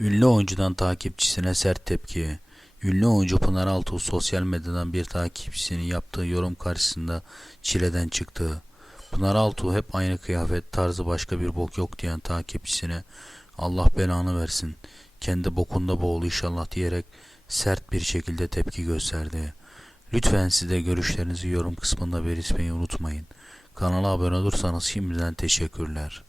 Ünlü oyuncudan takipçisine sert tepki. Ünlü oyuncu Pınar Altuğ sosyal medyadan bir takipçisinin yaptığı yorum karşısında çileden çıktı. Pınar Altuğ hep aynı kıyafet tarzı başka bir bok yok diyen takipçisine Allah belanı versin kendi bokunda boğul inşallah diyerek sert bir şekilde tepki gösterdi. Lütfen siz de görüşlerinizi yorum kısmında belirtmeyi unutmayın. Kanala abone olursanız şimdiden teşekkürler.